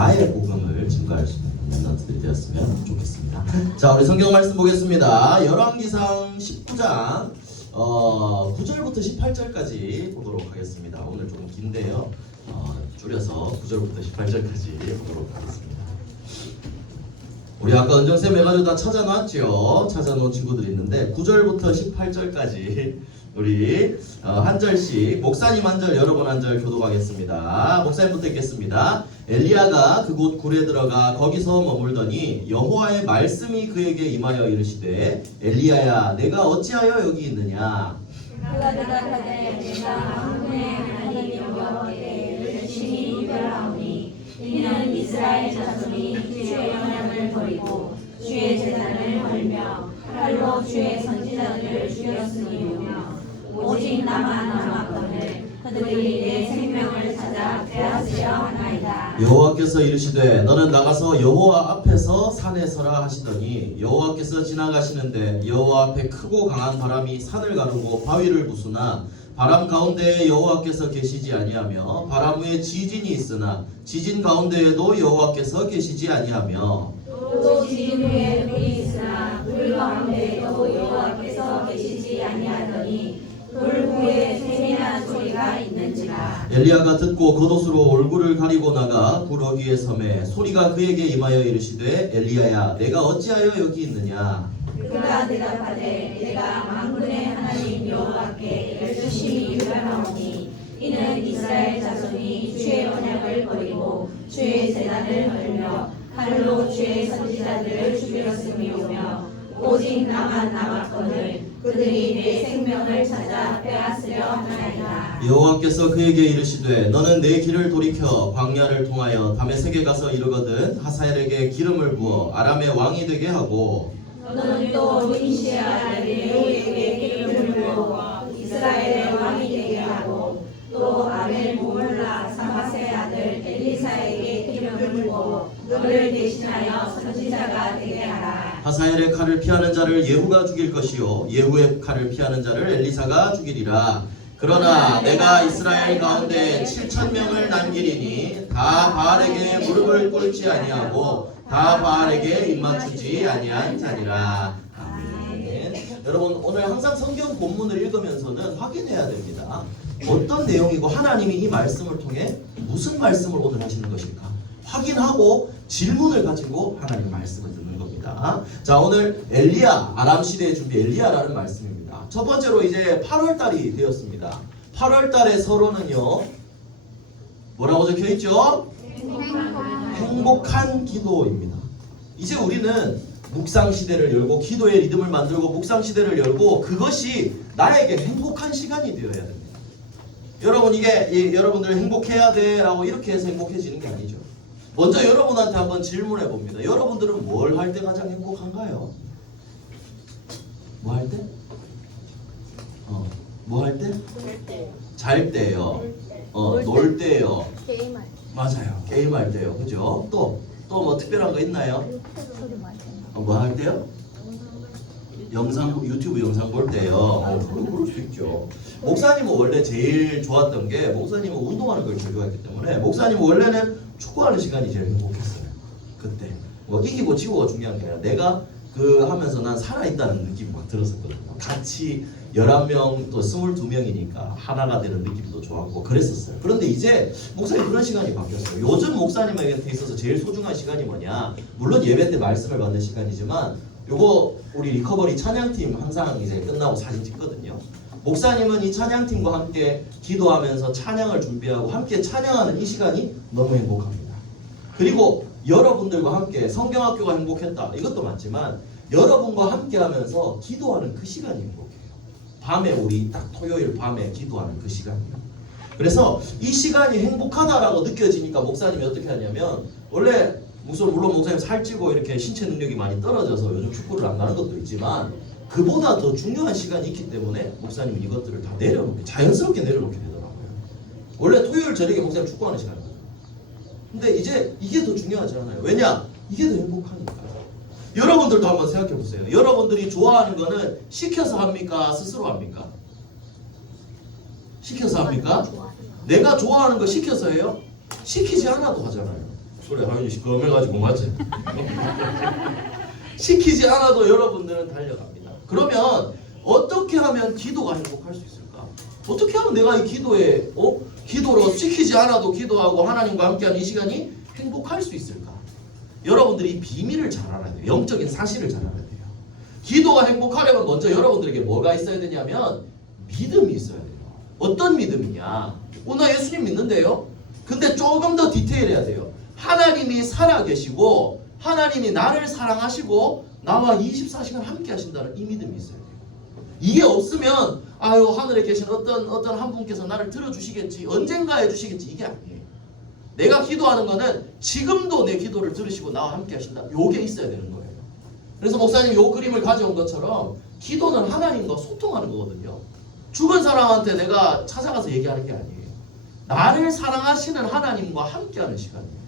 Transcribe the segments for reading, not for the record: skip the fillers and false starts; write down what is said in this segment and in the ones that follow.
나의 복음을 증거할 수 있는 멘트들이 되었으면 좋겠습니다. 자, 우리 성경 말씀 보겠습니다. 열왕기상 19장 9절부터 18절까지 보도록 하겠습니다. 오늘 조금 긴데요. 줄여서 9절부터 18절까지 보도록 하겠습니다. 우리 아까 은정쌤 해가지고 다 찾아놨죠? 찾아놓은 친구들이 있는데 9절부터 18절까지 우리 한 절씩 목사님 한 절, 여러분 한 절 교독하겠습니다. 목사님부터 읽겠습니다. 엘리야가 그곳 굴에 들어가 거기서 머물더니 여호와의 말씀이 그에게 임하여 이르시되 엘리야야 내가 어찌하여 여기 있느냐. 그가 대답하되 내가 만군의 하나님 여호와께 열심히 유별하오니 이는 이스라엘 자손이 주의 언약을 버리고 주의 제단을 헐며 칼로 주의 선지자들을 죽였으니요 오직 나만 남았거늘 그들이 내 생명을 찾아 빼앗으려 하나이다. 여호와께서 이르시되 너는 나가서 여호와 앞에서 산에 서라 하시더니 여호와께서 지나가시는데 여호와 앞에 크고 강한 바람이 산을 가르고 바위를 부수나 바람 가운데에 여호와께서 계시지 아니하며 바람 위에 지진이 있으나 지진 가운데에도 여호와께서 계시지 아니하며 또 지진 위에 불이 있으나 불 가운데에도 여호와께서 계시지 아니하더니 불 후에 세미한 소리가 있는지라. 엘리야가 듣고 겉옷으로 얼굴을 가리고 나가 구러기에 섬에 소리가 그에게 임하여 이르시되 엘리야야 내가 어찌하여 여기 있느냐. 그가 대답하되 내가 만군의 하나님 여호와께 열심히 유별하오니 이는 이스라엘 자손이 주의 언약을 버리고 주의 제단을 헐며 칼로 주의 선지자들을 죽였음이오며 오직 나만 남았거늘 그들이 내 생명을 찾아 빼앗으려 하나이다. 여호와께서 그에게 이르시되 너는 내 길을 돌이켜 광야를 통하여 다메섹에 가서 이르거든 하사엘에게 기름을 부어 아람의 왕이 되게 하고 너는 또 림시의 아들 예후에게 기름을 부어 이스라엘의 왕이 되게 하고 또 아벨 모홀라 사마세의 아들 엘리사에게 기름을 부어 그를 대신하여 선지자가 되게 하라. 하사엘의 칼을 피하는 자를 예후가 죽일 것이요 예후의 칼을 피하는 자를 엘리사가 죽이리라. 그러나 내가 이스라엘 가운데 7,000명을 남기리니 다 바알에게 무릎을 꿇지 아니하고 다 바알에게 입맞추지 아니한 자니라. 아멘. 여러분 오늘 항상 성경 본문을 읽으면서는 확인해야 됩니다. 어떤 내용이고 하나님이 이 말씀을 통해 무슨 말씀을 오늘 하시는 것일까 확인하고 질문을 가지고 하나님의 말씀을 듣는 겁니다. 자, 오늘 엘리야, 아람 시대의 준비 엘리야라는 말씀입니다. 첫 번째로 이제 8월 달이 되었습니다. 8월 달의 서론은요. 뭐라고 적혀 있죠? 행복한 기도입니다. 이제 우리는 묵상 시대를 열고 기도의 리듬을 만들고 묵상 시대를 열고 그것이 나에게 행복한 시간이 되어야 됩니다. 여러분 이게 여러분들 행복해야 돼라고 이렇게 해서 행복해지는 게 아니죠. 먼저 여러분한테 한번 질문해 봅니다. 여러분들은 뭘 할 때 가장 행복한가요? 뭐 할 때? 뭐 할 때? 잘 때요. 놀 때요. 게임할 맞아요. 게임할 때요. 그죠? 또 뭐 특별한 거 있나요? 뭐 할 때요? 유튜브 영상 볼 때요. 그럴 수 있죠. 목사님은 원래 제일 좋았던 게 목사님은 운동하는 걸 제일 좋아했기 때문에 목사님은 원래는 축구하는 시간이 제일 행복했어요. 그때 뭐 이기고 지고가 중요한 게 아니라 내가 그 하면서 난 살아있다는 느낌이 막 들었었거든요. 같이 11명 또 22명이니까 하나가 되는 느낌도 좋았고 그랬었어요. 그런데 이제 목사님 그런 시간이 바뀌었어요. 요즘 목사님에게 있어서 제일 소중한 시간이 뭐냐, 물론 예배 때 말씀을 받는 시간이지만 요거 우리 리커버리 찬양팀 항상 이제 끝나고 사진 찍거든요. 목사님은 이 찬양팀과 함께 기도하면서 찬양을 준비하고 함께 찬양하는 이 시간이 너무 행복합니다. 그리고 여러분들과 함께 성경학교가 행복했다 이것도 맞지만 여러분과 함께 하면서 기도하는 그 시간이 행복해요. 밤에 우리 딱 토요일 밤에 기도하는 그 시간이에요. 그래서 이 시간이 행복하다라고 느껴지니까 목사님이 어떻게 하냐면 원래 물론 목사님 살찌고 이렇게 신체 능력이 많이 떨어져서 요즘 축구를 안 가는 것도 있지만 그보다 더 중요한 시간이 있기 때문에 목사님은 이것들을 다 자연스럽게 내려놓게 되더라고요. 원래 토요일 저녁에 목사님 축구하는 시간이거든요. 근데 이제 이게 더 중요하지 않아요. 왜냐? 이게 더 행복하니까. 여러분들도 한번 생각해 보세요. 여러분들이 좋아하는 거는 시켜서 합니까? 스스로 합니까? 시켜서 합니까? 내가 좋아하는 거 시켜서 해요? 시키지 않아도 하잖아요. 그래 하윤이 시커매가지고 맞지? 시키지 않아도 여러분들은 달려갑니다. 그러면 어떻게 하면 기도가 행복할 수 있을까? 어떻게 하면 내가 이 기도에 기도로 시키지 않아도 기도하고 하나님과 함께하는 이 시간이 행복할 수 있을까? 여러분들이 이 비밀을 잘 알아야 돼요. 영적인 사실을 잘 알아야 돼요. 기도가 행복하려면 먼저 여러분들에게 뭐가 있어야 되냐면 믿음이 있어야 돼요. 어떤 믿음이냐? 나 예수님 믿는데요. 근데 조금 더 디테일해야 돼요. 하나님이 살아계시고 하나님이 나를 사랑하시고 나와 24시간 함께 하신다는 이 믿음이 있어야 돼요. 이게 없으면 하늘에 계신 어떤 한 분께서 나를 들어주시겠지, 언젠가 해주시겠지, 이게 아니에요. 내가 기도하는 거는 지금도 내 기도를 들으시고 나와 함께 하신다. 요게 있어야 되는 거예요. 그래서 목사님 요 그림을 가져온 것처럼 기도는 하나님과 소통하는 거거든요. 죽은 사람한테 내가 찾아가서 얘기하는 게 아니에요. 나를 사랑하시는 하나님과 함께하는 시간이에요.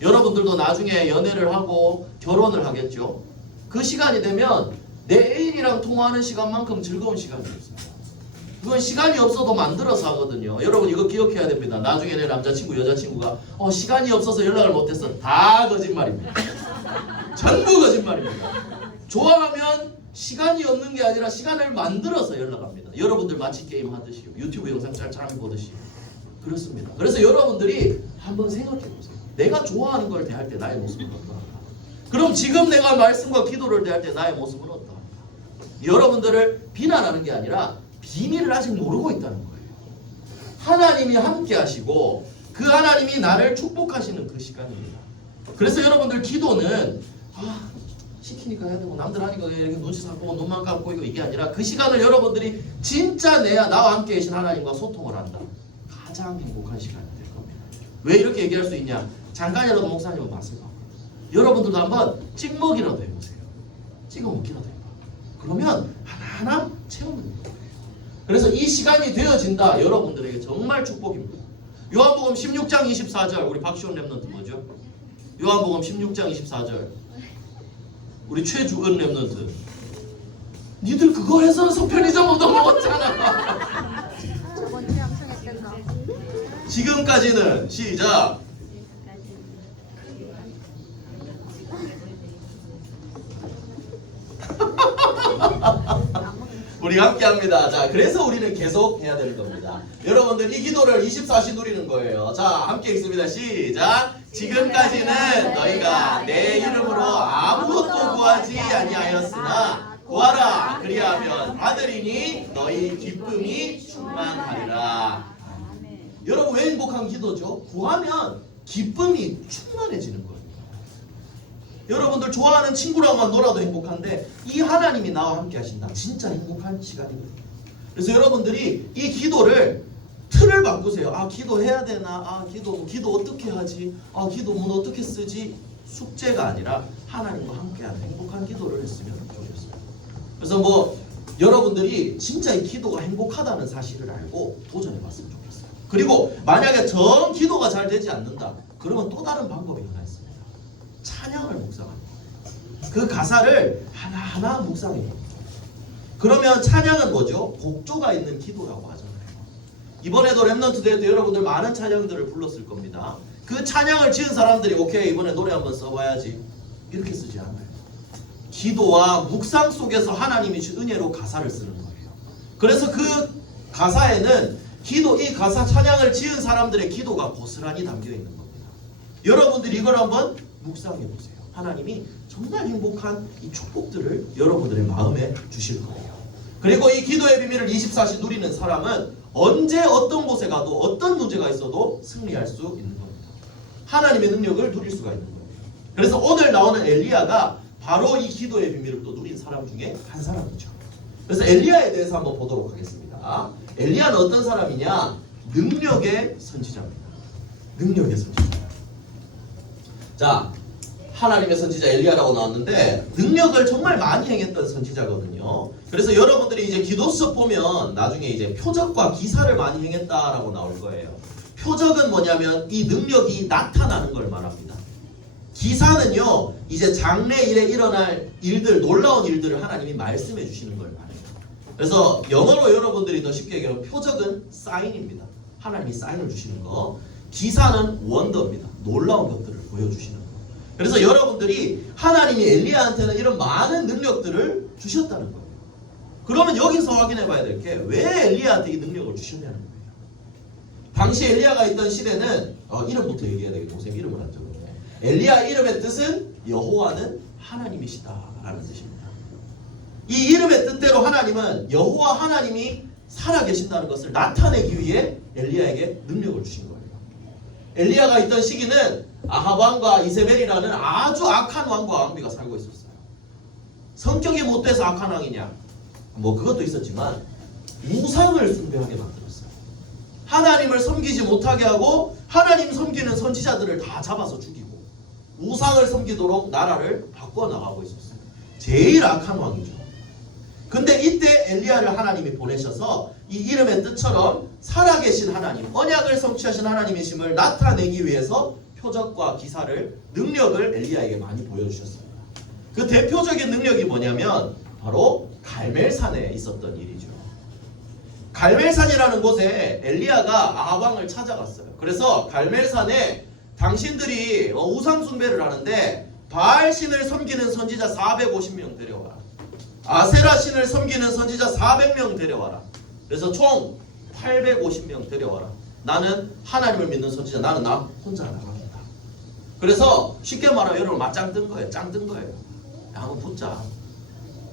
여러분들도 나중에 연애를 하고 결혼을 하겠죠. 그 시간이 되면 내 애인이랑 통화하는 시간만큼 즐거운 시간이 없습니다. 그건 시간이 없어도 만들어서 하거든요. 여러분 이거 기억해야 됩니다. 나중에 내 남자친구 여자친구가 시간이 없어서 연락을 못했어. 다 거짓말입니다. 전부 거짓말입니다. 좋아하면 시간이 없는 게 아니라 시간을 만들어서 연락합니다. 여러분들 마치 게임 하듯이요. 유튜브 영상 짤짤하게 보듯이. 그렇습니다. 그래서 여러분들이 한번 생각해 보세요. 내가 좋아하는 걸 대할 때 나의 모습은 어떠한가? 그럼 지금 내가 말씀과 기도를 대할 때 나의 모습은 어떠한가? 여러분들을 비난하는 게 아니라 비밀을 아직 모르고 있다는 거예요. 하나님이 함께 하시고 그 하나님이 나를 축복하시는 그 시간입니다. 그래서 여러분들 기도는 시키니까 해야 되고 남들 하니까 이렇게 눈치 살고 눈만 감고 이게 아니라 그 시간을 여러분들이 진짜 나와 함께 계신 하나님과 소통을 한다. 가장 행복한 시간이 될 겁니다. 왜 이렇게 얘기할 수 있냐? 잠깐이라도 목사님은 봤을 겁니다. 여러분들도 한번 찍먹이라도 해보세요. 찍어 먹기라도 해봐. 그러면 하나하나 채우는 거예요. 그래서 이 시간이 되어진다. 여러분들에게 정말 축복입니다. 요한복음 16장 24절 우리 박시원 랩런트 뭐죠? 요한복음 16장 24절 우리 최주은 랩런트 니들 그거 해서 서편의점 얻어먹었잖아. 저번 주에 암송했던 거. 지금까지는 시작. 우리 함께 합니다. 자, 그래서 우리는 계속 해야 되는 겁니다. 여러분들 이 기도를 24시 누리는 거예요. 자, 함께 있습니다. 시작. 지금까지는 너희가 내 이름으로 아무것도 구하지 아니하였으나 구하라 그리하면 받으리니 너희 기쁨이 충만하리라. 여러분 왜 행복한 기도죠? 구하면 기쁨이 충만해지는 거예요. 여러분들 좋아하는 친구랑만 놀아도 행복한데 이 하나님이 나와 함께 하신다. 진짜 행복한 시간이거든요. 그래서 여러분들이 이 기도를 틀을 바꾸세요. 기도해야 되나? 기도 어떻게 하지? 기도문 어떻게 쓰지? 숙제가 아니라 하나님과 함께하는 행복한 기도를 했으면 좋겠어요. 그래서 여러분들이 진짜 이 기도가 행복하다는 사실을 알고 도전해봤으면 좋겠어요. 그리고 만약에 정 기도가 잘 되지 않는다. 그러면 또 다른 방법이 하나 있습니다. 찬양을 묵상합니다. 그 가사를 하나하나 묵상해요. 그러면 찬양은 뭐죠? 곡조가 있는 기도라고 하잖아요. 이번에도 랩넌트 대회 때 여러분들 많은 찬양들을 불렀을 겁니다. 그 찬양을 지은 사람들이 오케이 이번에 노래 한번 써봐야지 이렇게 쓰지 않아요. 기도와 묵상 속에서 하나님이 주신 은혜로 가사를 쓰는 거예요. 그래서 그 가사에는 이 가사 찬양을 지은 사람들의 기도가 고스란히 담겨 있는 겁니다. 여러분들이 이걸 한번 묵상해 보세요. 하나님이 정말 행복한 이 축복들을 여러분들의 마음에 주실 거예요. 그리고 이 기도의 비밀을 24시 누리는 사람은 언제 어떤 곳에 가도 어떤 문제가 있어도 승리할 수 있는 겁니다. 하나님의 능력을 누릴 수가 있는 거예요. 그래서 오늘 나오는 엘리야가 바로 이 기도의 비밀을 또 누린 사람 중에 한 사람이죠. 그래서 엘리야에 대해서 한번 보도록 하겠습니다. 엘리야는 어떤 사람이냐? 능력의 선지자입니다. 능력의 선지자. 자, 하나님의 선지자 엘리야라고 나왔는데 능력을 정말 많이 행했던 선지자거든요. 그래서 여러분들이 이제 기도 수업 보면 나중에 이제 표적과 기사를 많이 행했다라고 나올 거예요. 표적은 뭐냐면 이 능력이 나타나는 걸 말합니다. 기사는요, 이제 장래일에 일어날 일들, 놀라운 일들을 하나님이 말씀해 주시는 걸 말해요. 그래서 영어로 여러분들이 더 쉽게 얘기하면 표적은 사인입니다. 하나님이 사인을 주시는 거. 기사는 원더입니다. 놀라운 것들을 보여주시는 거예요. 그래서 여러분들이 하나님이 엘리야한테는 이런 많은 능력들을 주셨다는 거예요. 그러면 여기서 확인해 봐야 될 게 왜 엘리야한테 이 능력을 주셨냐는 거예요. 당시 엘리야가 있던 시대는 이름부터 얘기해야 되겠다. 선생님 이름을 안 적었네. 엘리야 이름의 뜻은 여호와는 하나님이시다라는 뜻입니다. 이 이름의 뜻대로 하나님은 여호와 하나님이 살아계신다는 것을 나타내기 위해 엘리야에게 능력을 주신 거예요. 엘리야가 있던 시기는 아합 왕과 이세벨이라는 아주 악한 왕과 왕비가 살고 있었어요. 성격이 못돼서 악한 왕이냐? 뭐 그것도 있었지만 우상을 숭배하게 만들었어요. 하나님을 섬기지 못하게 하고 하나님 섬기는 선지자들을 다 잡아서 죽이고 우상을 섬기도록 나라를 바꿔나가고 있었어요. 제일 악한 왕이죠. 근데 이때 엘리야를 하나님이 보내셔서 이 이름의 뜻처럼 살아계신 하나님, 언약을 성취하신 하나님이심을 나타내기 위해서 표적과 기사를, 능력을 엘리야에게 많이 보여주셨습니다. 그 대표적인 능력이 뭐냐면 바로 갈멜산에 있었던 일이죠. 갈멜산이라는 곳에 엘리야가 아합 왕을 찾아갔어요. 그래서 갈멜산에 당신들이 우상 숭배를 하는데 바알 신을 섬기는 선지자 450명 데려와라. 아세라 신을 섬기는 선지자 400명 데려와라. 그래서 총 850명 데려와라. 나는 하나님을 믿는 선지자, 나는 나 혼자 나갑니다. 그래서 쉽게 말하면 여러분 맞짱 뜬 거예요. 짱 뜬 거예요. 한번 붙자.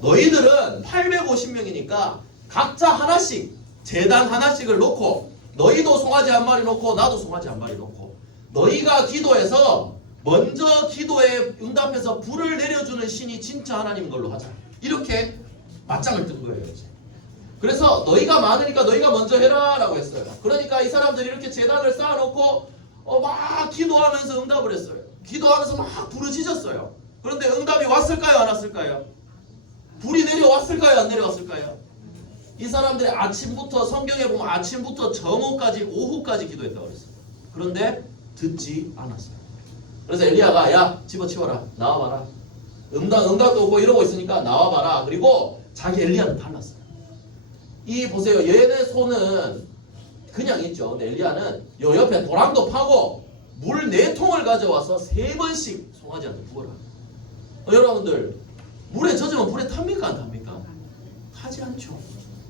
너희들은 850명이니까 각자 하나씩 제단 하나씩을 놓고 너희도 송아지 한 마리 놓고 나도 송아지 한 마리 놓고 너희가 기도해서 먼저 기도에 응답해서 불을 내려주는 신이 진짜 하나님 걸로 하자. 이렇게 맞짱을 뜬 거예요. 이제. 그래서 너희가 많으니까 너희가 먼저 해라 라고 했어요. 그러니까 이 사람들이 이렇게 제단을 쌓아놓고 막 기도하면서 응답을 했어요. 기도하면서 막 부르짖었어요. 그런데 응답이 왔을까요? 안 왔을까요? 불이 내려왔을까요? 안 내려왔을까요? 이 사람들이 아침부터 성경에 보면 아침부터 정오까지 오후까지 기도했다고 그랬어요. 그런데 듣지 않았어요. 그래서 엘리야가 야 집어치워라 나와봐라. 응답도 없고 이러고 있으니까 나와봐라. 그리고 자기 엘리야는 달랐어요. 이 보세요. 얘네 손은 그냥 있죠. 근데 엘리야는 요 옆에 도랑도 파고 물 4통을 가져와서 3번씩 송아지한테 부어라. 여러분들 물에 젖으면 불에 탑니까 안 탑니까? 타지 않죠.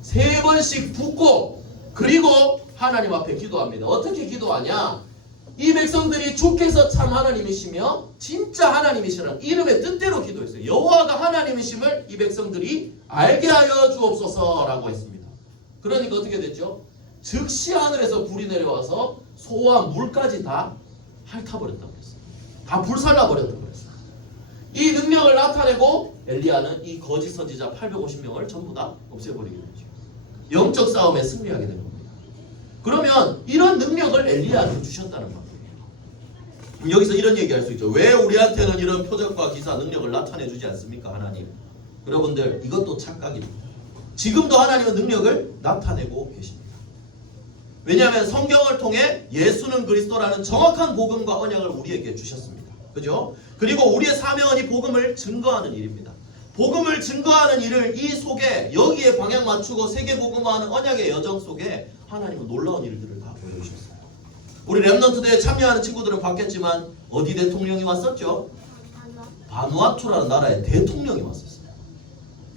3번씩 붓고 그리고 하나님 앞에 기도합니다. 어떻게 기도하냐? 이 백성들이 주께서 참 하나님이시며 진짜 하나님이시라는 이름의 뜻대로 기도했어요. 여호와가 하나님이심을 이 백성들이 알게 하여 주옵소서라고 했습니다. 그러니까 어떻게 됐죠? 즉시 하늘에서 불이 내려와서 소와 물까지 다 핥아버렸다고 했어요. 다 불살라버렸다고 했어요. 이 능력을 나타내고 엘리야는 이 거짓 선지자 850명을 전부 다 없애버리게 되죠. 영적 싸움에 승리하게 되는 겁니다. 그러면 이런 능력을 엘리야한테 주셨다는 겁니다. 여기서 이런 얘기할 수 있죠. 왜 우리한테는 이런 표적과 기사 능력을 나타내 주지 않습니까? 하나님. 여러분들 이것도 착각입니다. 지금도 하나님은 능력을 나타내고 계십니다. 왜냐하면 성경을 통해 예수는 그리스도라는 정확한 복음과 언약을 우리에게 주셨습니다. 그죠? 그리고 우리의 사명은 이 복음을 증거하는 일입니다. 복음을 증거하는 일을 이 속에 여기에 방향 맞추고 세계 복음화하는 언약의 여정 속에 하나님은 놀라운 일들을 다 보여주셨어요. 우리 렘넌트대에 참여하는 친구들은 봤겠지만 어디 대통령이 왔었죠? 바누아투라는 나라의 대통령이 왔었어요.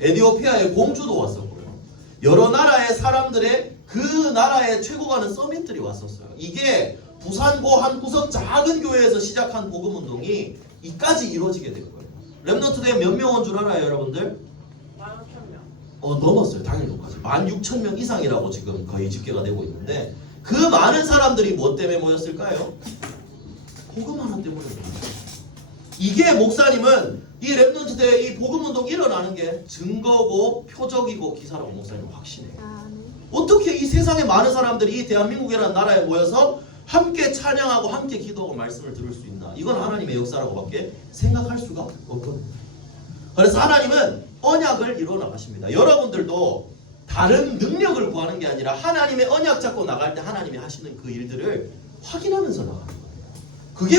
에티오피아의 공주도 왔었고요. 여러 나라의 사람들의 그 나라의 최고 가는 서밋들이 왔었어요. 이게 부산고 한 구석 작은 교회에서 시작한 복음운동이 이까지 이루어지게 된 거예요. 렘넌트대에 몇 명 온 줄 알아요, 여러분들? 16,000명. 넘었어요. 당일로까지. 16,000명 이상이라고 지금 거의 집계가 되고 있는데 그 많은 사람들이 뭐 때문에 모였을까요? 복음 하나 때문에 모였어요. 이게 목사님은 이 렘넌트대에 이 복음운동 일어나는 게 증거고 표적이고 기사라고 목사님은 확신해요. 어떻게 이 세상에 많은 사람들이 이 대한민국이라는 나라에 모여서 함께 찬양하고 함께 기도하고 말씀을 들을 수 있나? 이건 하나님의 역사라고밖에 생각할 수가 없거든요. 그래서 하나님은 언약을 이루어 나가십니다. 여러분들도 다른 능력을 구하는 게 아니라 하나님의 언약 잡고 나갈 때 하나님이 하시는 그 일들을 확인하면서 나가는 거예요. 그게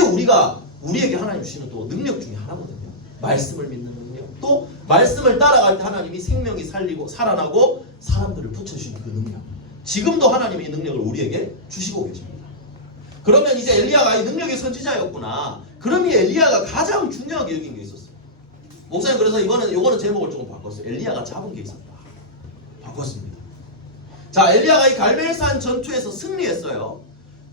우리에게 하나님 주시는 또 능력 중에 하나거든요. 말씀을 믿는 능력. 또 말씀을 따라갈 때 하나님이 생명이 살아나고 사람들을 붙여주시는 그 능력. 지금도 하나님이 이 능력을 우리에게 주시고 계십니다. 그러면 이제 엘리야가 이 능력의 선지자였구나. 그러면 엘리야가 가장 중요하게 여긴 게 있었어요. 목사님 그래서 요거는 제목을 조금 바꿨어요. 엘리야가 잡은 게 있었다. 바꿨습니다. 자, 엘리야가 이 갈멜산 전투에서 승리했어요.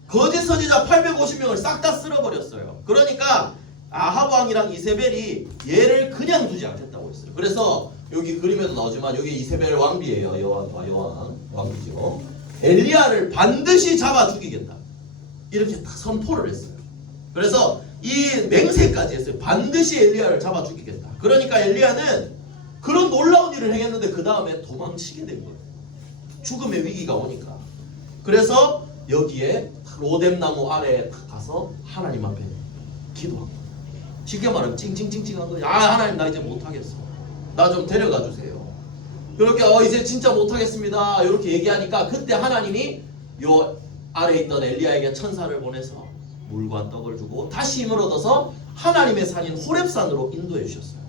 거짓 선지자 850명을 싹 다 쓸어버렸어요. 그러니까 아합 왕이랑 이세벨이 얘를 그냥 두지 않겠다고 했어요. 그래서 여기 그림에도 나오지만 여기 이세벨 왕비예요. 여왕 왕비죠. 엘리야를 반드시 잡아 죽이겠다. 이렇게 딱 선포를 했어요. 그래서 이 맹세까지 했어요. 반드시 엘리야를 잡아 죽이겠다. 그러니까 엘리야는 그런 놀라운 일을 행했는데 그 다음에 도망치게 된 거예요. 죽음의 위기가 오니까. 그래서 여기에 로뎀나무 아래에 딱 가서 하나님 앞에 기도한 거예요. 쉽게 말하면 찡찡찡찡한 거예요. 아, 하나님 나 이제 못하겠어. 나 좀 데려가 주세요. 이렇게 이제 진짜 못하겠습니다. 이렇게 얘기하니까 그때 하나님이 요 아래에 있던 엘리야에게 천사를 보내서 물과 떡을 주고 다시 힘을 얻어서 하나님의 산인 호렙산으로 인도해 주셨어요.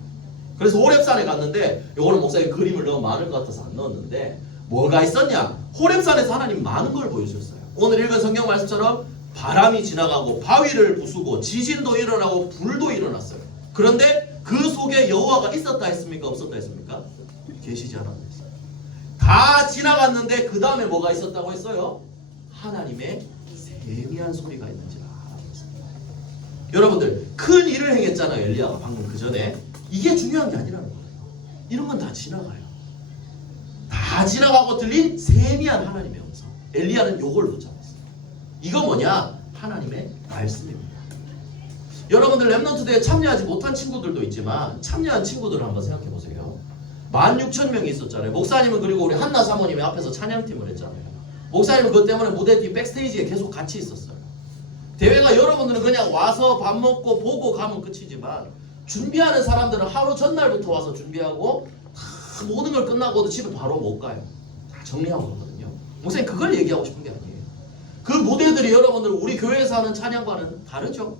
그래서 호렙산에 갔는데 요거는 목사님 그림을 너무 많을 것 같아서 안 넣었는데 뭐가 있었냐? 호렙산에서 하나님 많은 걸 보여주셨어요. 오늘 읽은 성경 말씀처럼 바람이 지나가고 바위를 부수고 지진도 일어나고 불도 일어났어요. 그런데 그 속에 여호와가 있었다 했습니까? 없었다 했습니까? 계시지 않았어요. 다 지나갔는데 그 다음에 뭐가 있었다고 했어요? 하나님의 세미한 소리가 있는지라. 여러분들 큰 일을 행했잖아요. 엘리야가 방금 그 전에. 이게 중요한 게 아니라는 거예요. 이런 건 다 지나가요. 다 지나가고 들린 세미한 하나님의 음성. 엘리야는 요걸 붙잡았어요. 이거 뭐냐? 하나님의 말씀입니다. 여러분들 렘넌트 대회에 참여하지 못한 친구들도 있지만 참여한 친구들을 한번 생각해 보세요. 16,000명이 있었잖아요. 목사님은 그리고 우리 한나 사모님의 앞에서 찬양팀을 했잖아요. 목사님은 그것 때문에 무대 뒤 백스테이지에 계속 같이 있었어요. 대회가 여러분들은 그냥 와서 밥 먹고 보고 가면 끝이지만 준비하는 사람들은 하루 전날부터 와서 준비하고 다 모든 걸 끝나고도 집에 바로 못 가요. 다 정리하고 가거든요. 목사님 그걸 얘기하고 싶은 게 아니에요. 그 무대들이 여러분들 우리 교회에서 하는 찬양과는 다르죠.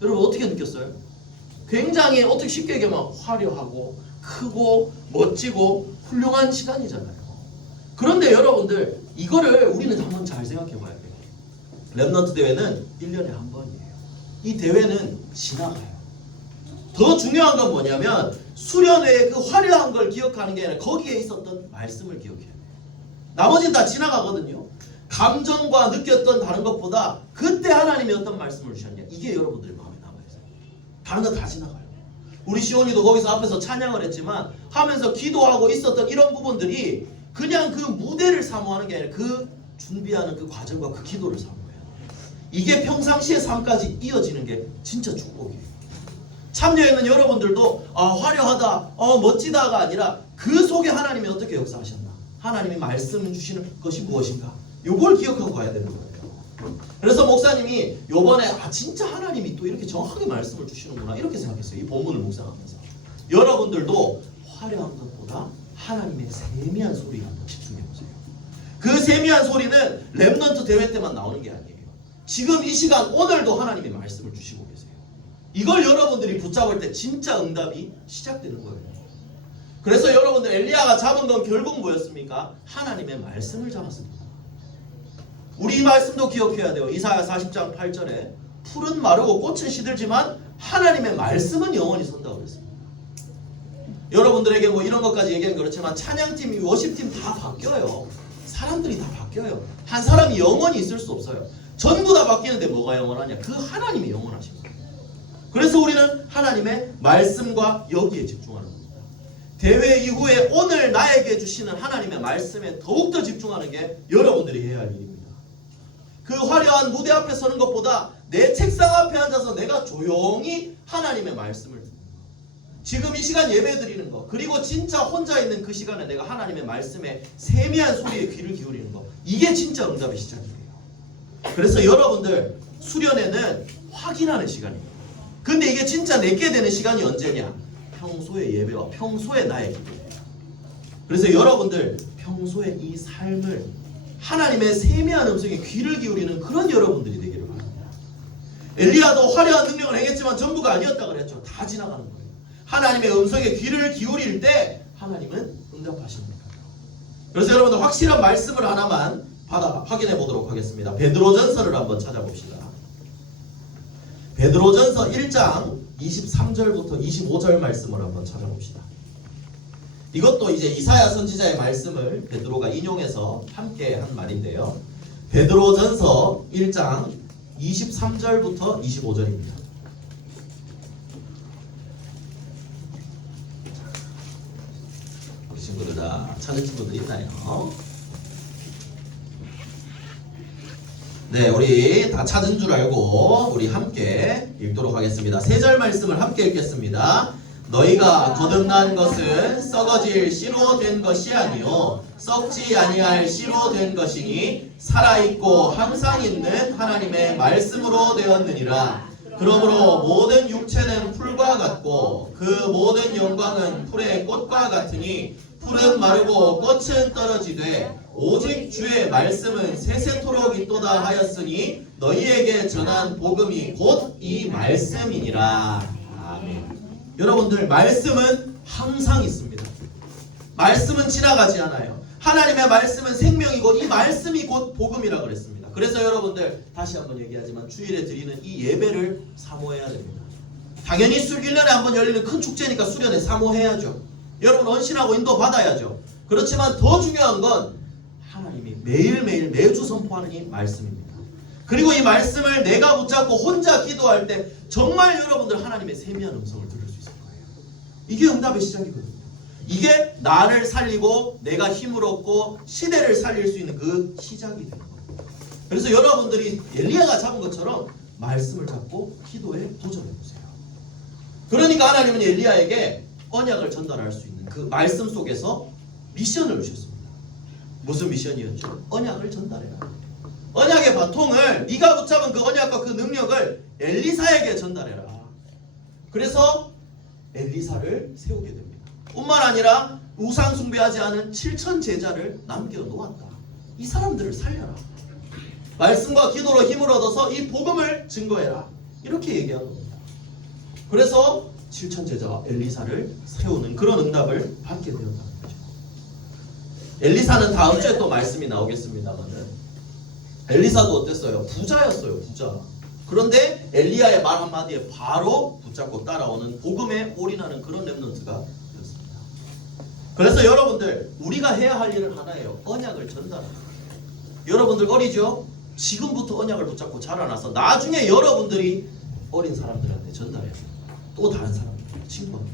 여러분 어떻게 느꼈어요? 굉장히 어떻게 쉽게 얘기하면 화려하고 크고 멋지고 훌륭한 시간이잖아요. 그런데 여러분들 이거를 우리는 한번 잘 생각해 봐야 돼요. 렘넌트 대회는 1년에 한 번이에요. 이 대회는 지나가요. 더 중요한 건 뭐냐면 수련회의 그 화려한 걸 기억하는 게 아니라 거기에 있었던 말씀을 기억해야 돼요. 나머지는 다 지나가거든요. 감정과 느꼈던 다른 것보다 그때 하나님이 어떤 말씀을 주셨냐, 이게 여러분들의 마음에 남아있어요. 다른 건 다 지나가요. 우리 시온이도 거기서 앞에서 찬양을 했지만 하면서 기도하고 있었던 이런 부분들이 그냥 그 무대를 사모하는 게 아니라 그 준비하는 그 과정과 그 기도를 사모해요. 이게 평상시의 삶까지 이어지는 게 진짜 축복이에요. 참여했는 여러분들도 화려하다, 멋지다가 아니라 그 속에 하나님이 어떻게 역사하셨나, 하나님이 말씀을 주시는 것이 무엇인가, 이걸 기억하고 가야 되는 거예요. 그래서 목사님이 요번에 진짜 하나님이 또 이렇게 정확하게 말씀을 주시는구나 이렇게 생각했어요. 이 본문을 묵상하면서 여러분들도 화려한 것보다 하나님의 세미한 소리에 한번 집중해보세요. 그 세미한 소리는 렘넌트 대회 때만 나오는 게 아니에요. 지금 이 시간 오늘도 하나님의 말씀을 주시고 계세요. 이걸 여러분들이 붙잡을 때 진짜 응답이 시작되는 거예요. 그래서 여러분들 엘리야가 잡은 건 결국 뭐였습니까? 하나님의 말씀을 잡았습니다. 우리 이 말씀도 기억해야 돼요. 이사야 40장 8절에 풀은 마르고 꽃은 시들지만 하나님의 말씀은 영원히 선다고 그랬습니다. 여러분들에게 뭐 이런 것까지 얘기하면 그렇지만 찬양팀, 워십팀 다 바뀌어요. 사람들이 다 바뀌어요. 한 사람이 영원히 있을 수 없어요. 전부 다 바뀌는데 뭐가 영원하냐? 그 하나님이 영원하신 거예요. 그래서 우리는 하나님의 말씀과 여기에 집중하는 겁니다. 대회 이후에 오늘 나에게 주시는 하나님의 말씀에 더욱더 집중하는 게 여러분들이 해야 할 일입니다. 그 화려한 무대 앞에 서는 것보다 내 책상 앞에 앉아서 내가 조용히 하나님의 말씀을 듣는 거, 지금 이 시간 예배 드리는 거, 그리고 진짜 혼자 있는 그 시간에 내가 하나님의 말씀에 세미한 소리에 귀를 기울이는 거, 이게 진짜 응답의 시작이에요. 그래서 여러분들 수련회는 확인하는 시간이에요. 근데 이게 진짜 내게 되는 시간이 언제냐? 평소의 예배와 평소의 나의 기도예요. 그래서 여러분들 평소에 이 삶을 하나님의 세미한 음성에 귀를 기울이는 그런 여러분들이 되기를 바랍니다. 엘리야도 화려한 능력을 행했지만 전부가 아니었다 그랬죠. 다 지나가는 거예요. 하나님의 음성에 귀를 기울일 때 하나님은 응답하십니다. 그래서 여러분들 확실한 말씀을 하나만 확인해 보도록 하겠습니다. 베드로전서를 한번 찾아봅시다. 베드로전서 1장 23절부터 25절 말씀을 한번 찾아봅시다. 이것도 이제 이사야 선지자의 말씀을 베드로가 인용해서 함께 한 말인데요. 베드로전서 1장 23절부터 25절입니다. 우리 친구들 다 찾은 친구들 있나요? 네, 우리 다 찾은 줄 알고 우리 함께 읽도록 하겠습니다. 3절 말씀을 함께 읽겠습니다. 너희가 거듭난 것은 썩어질 씨로 된 것이 아니요 썩지 아니할 씨로 된 것이니 살아있고 항상 있는 하나님의 말씀으로 되었느니라. 그러므로 모든 육체는 풀과 같고 그 모든 영광은 풀의 꽃과 같으니 풀은 마르고 꽃은 떨어지되 오직 주의 말씀은 세세토록 있도다 하였으니 너희에게 전한 복음이 곧 이 말씀이니라. 아멘. 여러분들, 말씀은 항상 있습니다. 말씀은 지나가지 않아요. 하나님의 말씀은 생명이고 이 말씀이 곧 복음이라 그랬습니다. 그래서 여러분들, 다시 한번 얘기하지만 주일에 드리는 이 예배를 사모해야 됩니다. 당연히 1년에 한 번 열리는 큰 축제니까 수련회 사모해야죠. 여러분 언신하고 인도 받아야죠. 그렇지만 더 중요한 건 하나님이 매일매일 매주 선포하는 이 말씀입니다. 그리고 이 말씀을 내가 붙잡고 혼자 기도할 때 정말 여러분들 하나님의 세미한 음성을 들을 수 있을 거예요. 이게 응답의 시작이거든요. 이게 나를 살리고 내가 힘을 얻고 시대를 살릴 수 있는 그 시작이 되는 겁니다. 그래서 여러분들이 엘리야가 잡은 것처럼 말씀을 잡고 기도에 도전해보세요. 그러니까 하나님은 엘리야에게 언약을 전달할 수 있는 그 말씀 속에서 미션을 주셨습니다. 무슨 미션이었죠? 언약을 전달해라. 언약의 바통을 네가 붙잡은 그 언약과 그 능력을 엘리사에게 전달해라. 그래서 엘리사를 세우게 됩니다. 뿐만 아니라 우상 숭배하지 않은 7천 제자를 남겨놓았다. 이 사람들을 살려라. 말씀과 기도로 힘을 얻어서 이 복음을 증거해라. 이렇게 얘기한 겁니다. 그래서 7천 제자와 엘리사를 세우는 그런 응답을 받게 되었다는 거죠. 엘리사는 다음 주에 또 말씀이 나오겠습니다만은 엘리사도 어땠어요? 부자였어요. 부자. 그런데 엘리야의 말 한마디에 바로 붙잡고 따라오는 복음에 올인하는 그런 렘넌트가 되었습니다. 그래서 여러분들, 우리가 해야 할 일은 하나예요. 언약을 전달하는 거예요. 여러분들 어리죠? 지금부터 언약을 붙잡고 자라나서 나중에 여러분들이 어린 사람들한테 전달해야 돼요. 또 다른 사람들, 친구한테.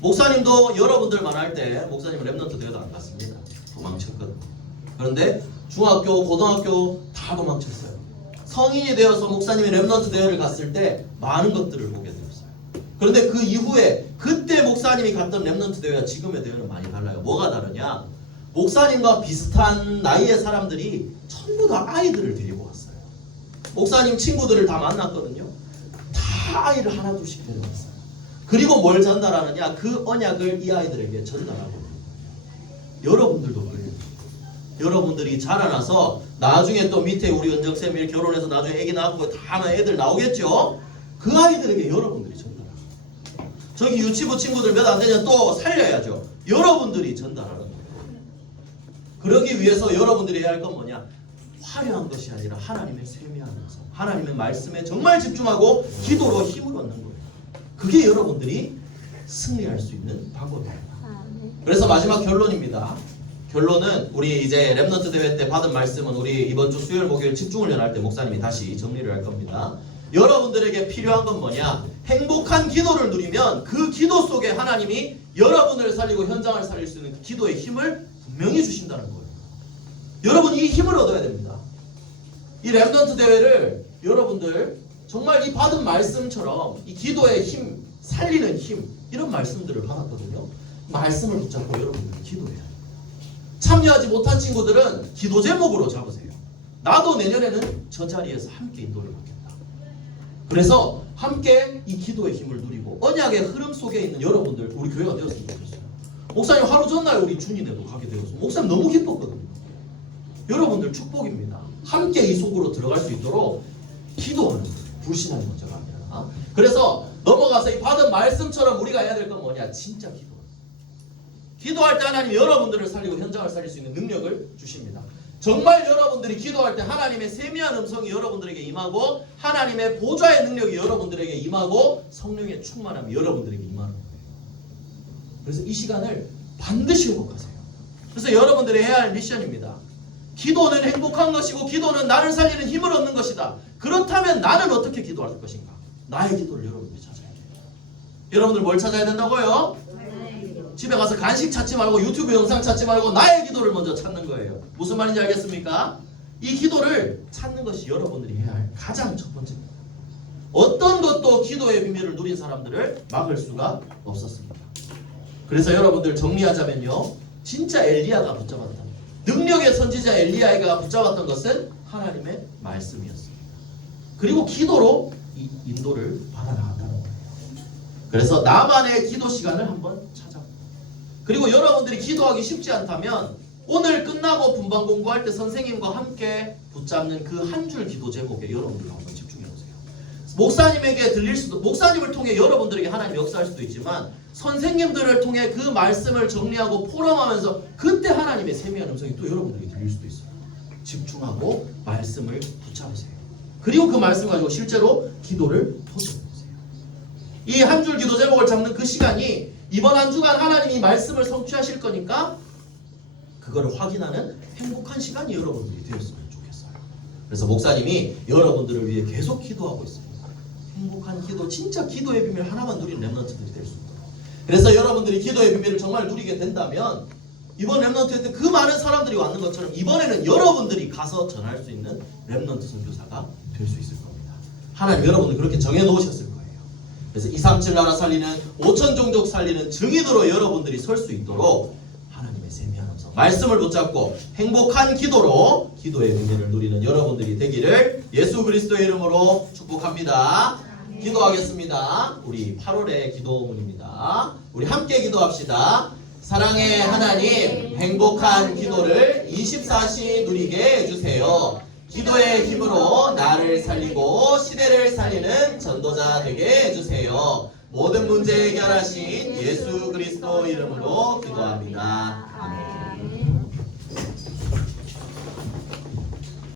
목사님도 여러분들만 할 때 목사님은 렘넌트 대회도 안 갔습니다. 도망쳤거든요. 그런데 중학교, 고등학교 다 도망쳤어요. 성인이 되어서 목사님이 렘넌트 대회를 갔을 때 많은 것들을 보게 되었어요. 그런데 그 이후에 그때 목사님이 갔던 렘넌트 대회와 지금의 대회는 많이 달라요. 뭐가 다르냐? 목사님과 비슷한 나이의 사람들이 전부 다 아이들을 데리고 왔어요. 목사님 친구들을 다 만났거든요. 다 아이를 하나 둘씩 데려왔어요. 그리고 뭘 전달하느냐? 그 언약을 이 아이들에게 전달하고. 여러분들도 그래요. 여러분들이 자라나서 나중에 또 밑에 우리 은정쌤이 결혼해서 나중에 애기 낳고 다 애들 나오겠죠? 그 아이들에게 여러분들이 전달하고. 저기 유치부 친구들 몇 안 되냐 또 살려야죠. 여러분들이 전달하는 거예요. 그러기 위해서 여러분들이 해야 할 건 뭐냐? 화려한 것이 아니라 하나님의 세미한 음성, 하나님의 말씀에 정말 집중하고 기도로 힘을 얻는 거예요. 그게 여러분들이 승리할 수 있는 방법입니다. 그래서 마지막 결론입니다. 결론은 우리 이제 렘넌트 대회 때 받은 말씀은 우리 이번 주 수요일 목요일 집중훈련 할 때 목사님이 다시 정리를 할 겁니다. 여러분들에게 필요한 건 뭐냐? 행복한 기도를 누리면 그 기도 속에 하나님이 여러분을 살리고 현장을 살릴 수 있는 그 기도의 힘을 분명히 주신다는 거예요. 여러분 이 힘을 얻어야 됩니다. 이 렘넌트 대회를 여러분들 정말 이 받은 말씀처럼 이 기도의 힘, 살리는 힘 이런 말씀들을 받았거든요. 말씀을 붙잡고 여러분들 기도해야 돼요. 참여하지 못한 친구들은 기도 제목으로 잡으세요. 나도 내년에는 저 자리에서 함께 인도를 받겠다. 그래서 함께 이 기도의 힘을 누리고 언약의 흐름 속에 있는 여러분들 우리 교회가 되었으면 좋겠어요. 목사님 하루 전날 우리 준인회도 가게 되었어요. 목사님 너무 기뻤거든요. 여러분들 축복입니다. 함께 이 속으로 들어갈 수 있도록 기도하는 거예요. 불신하는 문제가 아니라. 그래서 넘어가서 이 받은 말씀처럼 우리가 해야 될 건 뭐냐? 진짜 기도. 기도할 때 하나님 여러분들을 살리고 현장을 살릴 수 있는 능력을 주십니다. 정말 여러분들이 기도할 때 하나님의 세미한 음성이 여러분들에게 임하고 하나님의 보좌의 능력이 여러분들에게 임하고 성령의 충만함이 여러분들에게 임하는 거예요. 그래서 이 시간을 반드시 회복하세요. 그래서 여러분들이 해야 할 미션입니다. 기도는 행복한 것이고 기도는 나를 살리는 힘을 얻는 것이다. 그렇다면 나는 어떻게 기도할 것인가? 나의 기도를 여러분들이 찾아야 돼요. 여러분들 뭘 찾아야 된다고요? 집에 가서 간식 찾지 말고 유튜브 영상 찾지 말고 나의 기도를 먼저 찾는 거예요. 무슨 말인지 알겠습니까? 이 기도를 찾는 것이 여러분들이 해야 할 가장 첫 번째입니다. 어떤 것도 기도의 비밀을 누린 사람들을 막을 수가 없었습니다. 그래서 여러분들 정리하자면요, 진짜 엘리야가 붙잡았다. 능력의 선지자 엘리야가 붙잡았던 것은 하나님의 말씀이었습니다. 그리고 기도로 이 인도를 받아나갔다는 거예요. 그래서 나만의 기도 시간을 한번 찾아. 그리고 여러분들이 기도하기 쉽지 않다면 오늘 끝나고 분반 공부할 때 선생님과 함께 붙잡는 그 한 줄 기도 제목에 여러분들 한번 집중해 보세요. 목사님에게 들릴 수도, 목사님을 통해 여러분들에게 하나님 역사할 수도 있지만 선생님들을 통해 그 말씀을 정리하고 포럼하면서 그때 하나님의 세미한 음성이 또 여러분들에게 들릴 수도 있어요. 집중하고 말씀을 붙잡으세요. 그리고 그 말씀 가지고 실제로 기도를 토속해보세요. 이 한 줄 기도 제목을 잡는 그 시간이 이번 한 주간 하나님이 말씀을 성취하실 거니까 그거를 확인하는 행복한 시간이 여러분들이 되었으면 좋겠어요. 그래서 목사님이 여러분들을 위해 계속 기도하고 있습니다. 행복한 기도, 진짜 기도의 비밀 하나만 누린 렘넌트들이 될 수 있도록. 그래서 여러분들이 기도의 비밀을 정말 누리게 된다면 이번 렘넌트 때 그 많은 사람들이 왔는 것처럼 이번에는 여러분들이 가서 전할 수 있는 렘넌트 선교사가 될 수 있을 겁니다. 하나님 여러분들 그렇게 정해놓으셨을 거예요. 그래서 237 나라 살리는 5천 종족 살리는 증인으로 여러분들이 설 수 있도록 하나님의 세미한 음성 말씀을 붙잡고 행복한 기도로 기도의 은혜를 누리는 여러분들이 되기를 예수 그리스도의 이름으로 축복합니다. 기도하겠습니다. 우리 8월의 기도문입니다. 우리 함께 기도합시다. 사랑의 하나님, 행복한 기도를 24시 누리게 해주세요. 기도의 힘으로 나를 살리고 시대를 살리는 전도자 되게 해주세요. 모든 문제 해결하신 예수 그리스도 이름으로 기도합니다. 아멘.